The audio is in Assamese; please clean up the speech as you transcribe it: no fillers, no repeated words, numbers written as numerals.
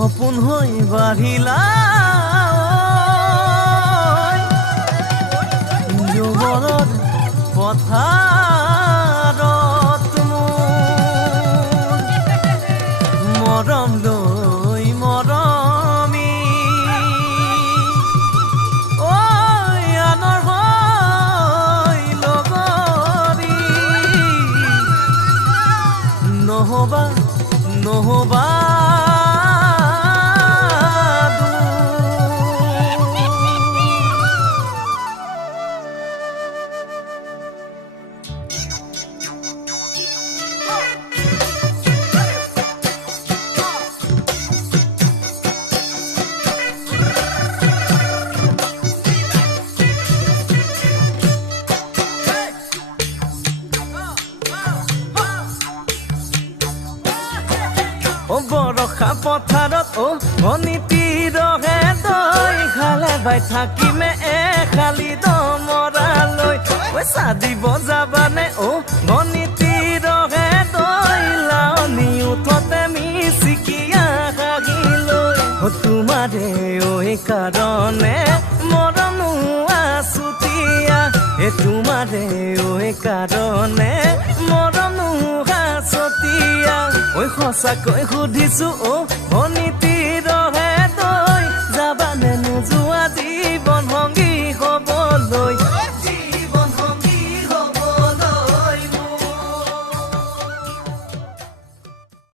সপোন হৈ বাঢ়িলা যুৱৰত পথাৰত মোৰ মৰম লৈ মৰমি ঐ আনৰ হৈ লগৰী নহবা নহবা বৰষা পথাৰত ভনীতি ৰহে তই খালে বাই থাকিমে খালি দমৰালৈ পইচা দিব যাবানে ভনীতি ৰহে তই লাৱনি উঠতে মিচিকিয়া হাগিলৈ তোমাৰে কাৰণে মৰম আছুতীয়া তোমাৰে কাৰণে মৰম আছতীয়া ঐ সঁচাকৈ সুধিছো ভনীতি